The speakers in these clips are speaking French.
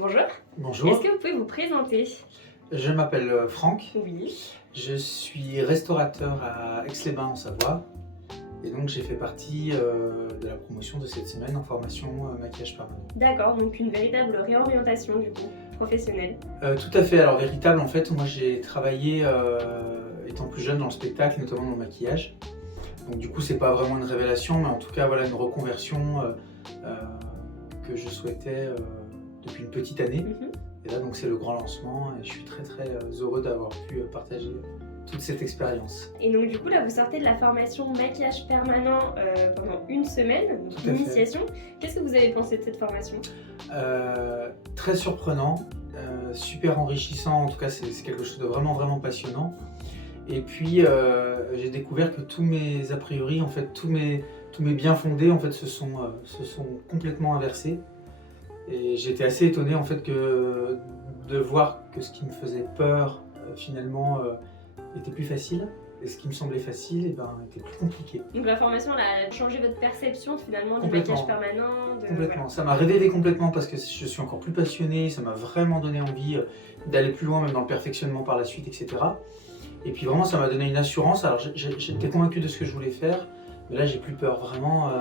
Bonjour. Bonjour, Est-ce que vous pouvez vous présenter? je m'appelle Franck, Oui. je suis restaurateur à Aix-les-Bains en Savoie et donc j'ai fait partie de la promotion de cette semaine en formation maquillage permanent. D'accord, donc une véritable réorientation du coup, professionnelle. Tout à fait, alors véritable en fait, moi j'ai travaillé étant plus jeune dans le spectacle, notamment dans le maquillage. Donc du coup c'est pas vraiment une révélation, mais en tout cas voilà une reconversion que je souhaitais depuis une petite année. Et là donc c'est le grand lancement et je suis très heureux d'avoir pu partager toute cette expérience. Et donc du coup là vous sortez de la formation maquillage permanent pendant une semaine, donc Tout à fait. initiation. Qu'est-ce que vous avez pensé de cette formation? Très surprenant, super enrichissant, en tout cas c'est quelque chose de vraiment passionnant. Et puis j'ai découvert que tous mes a priori, en fait tous mes bien fondés en fait se sont complètement inversés. Et j'étais assez étonné en fait de voir que ce qui me faisait peur finalement était plus facile. Et ce qui me semblait facile était plus compliqué. Donc la formation elle a changé votre perception finalement du Complètement. maquillage permanent Complètement, voilà. ça m'a révélé complètement parce que je suis encore plus passionné, ça m'a vraiment donné envie d'aller plus loin même dans le perfectionnement par la suite, etc. Et puis vraiment ça m'a donné une assurance, alors j'étais convaincu de ce que je voulais faire, mais là j'ai plus peur, vraiment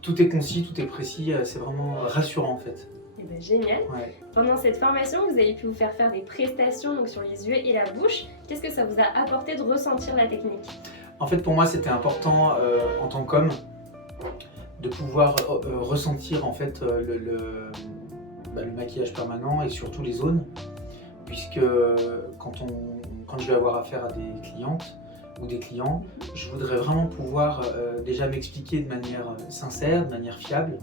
tout est concis, tout est précis, c'est vraiment rassurant en fait. Eh ben, génial. Ouais. Pendant cette formation, vous avez pu vous faire des prestations donc, sur les yeux et la bouche. Qu'est-ce que ça vous a apporté de ressentir la technique? En fait pour moi c'était important en tant qu'homme de pouvoir ressentir en fait le maquillage permanent et surtout les zones, puisque quand je vais avoir affaire à des clientes ou des clients, je voudrais vraiment pouvoir déjà m'expliquer de manière sincère, de manière fiable,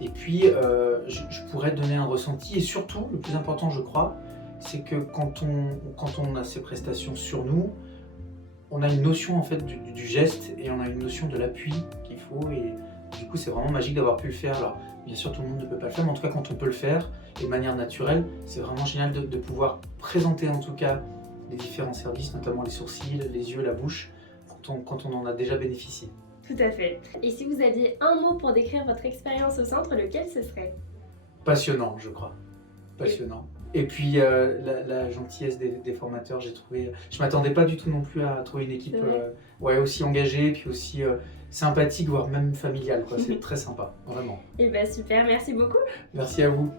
et puis je pourrais donner un ressenti, et surtout, le plus important je crois, c'est que quand on a ces prestations sur nous, on a une notion en fait du geste et on a une notion de l'appui qu'il faut, et du coup c'est vraiment magique d'avoir pu le faire. Alors bien sûr tout le monde ne peut pas le faire, mais en tout cas quand on peut le faire et de manière naturelle, c'est vraiment génial de pouvoir présenter en tout cas les différents services, notamment les sourcils, les yeux, la bouche, quand on en a déjà bénéficié. Tout à fait. Et si vous aviez un mot pour décrire votre expérience au centre, lequel ce serait? Passionnant, je crois. Passionnant. Et puis la gentillesse des formateurs, j'ai trouvé. Je m'attendais pas du tout non plus à trouver une équipe aussi engagée, puis aussi sympathique, voire même familiale, quoi. C'est très sympa, vraiment. Et bah super, merci beaucoup. Merci à vous.